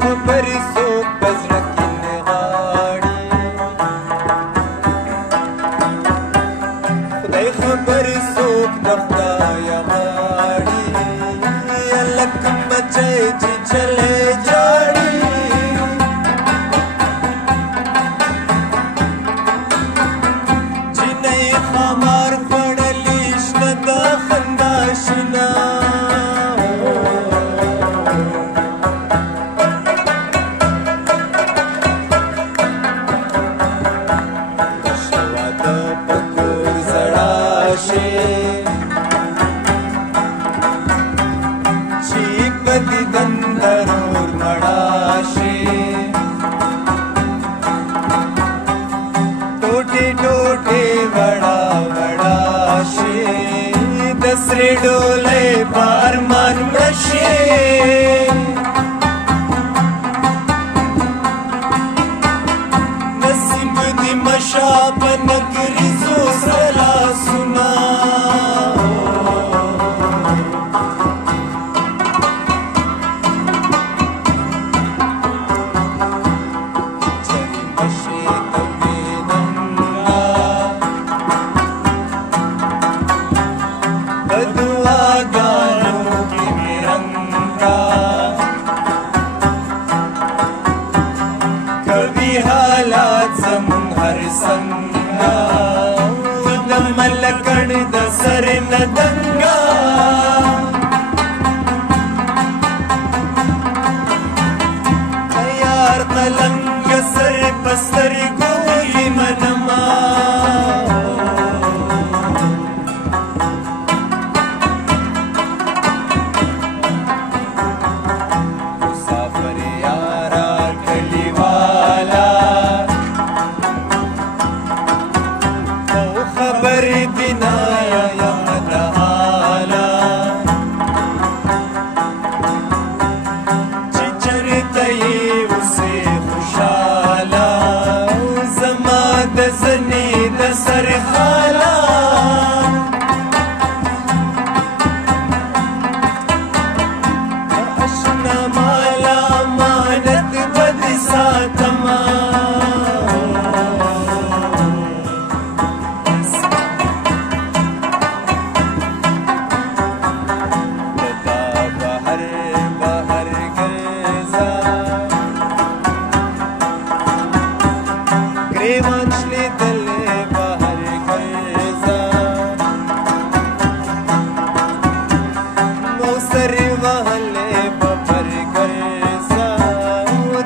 خبرې څوک په زړه کې نه غاړي خدای خبرې څوک د خدایه غاړي لکه مچۍ چې چلې جاړي جنۍ خمار خوړلي شنه د خندا شنه دندرور مړاشي ټوټې ټوټې وړا وړا شي د سرې ډولۍ په ارمان مړه شي نصیب دې مشه په نګریزو سره لاسونه حالات زمون هر څنګه د ملکړ د سر نه دنګا یار قلنګ سر پستر ګولې منما مسافر یارا کلیوالا خبر دینا یاد حالا چې چرته یې اوسې خوشحاله زما د زنې د سر خاله اشنا مالا امانت به دې ساتمه گریوان شلیدلې بهر ګرځه موسرې وهلې په پر ګرځه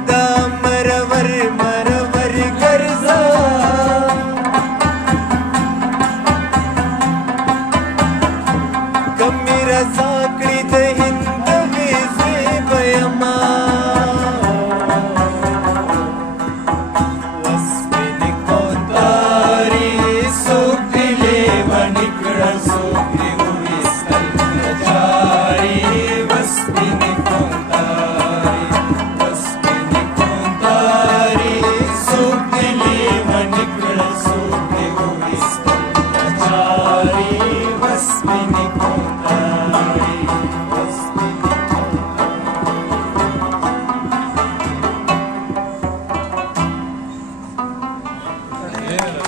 دا مرور مرور ګرځه کمې رضا کړې د هند ویزې به یما Yeah.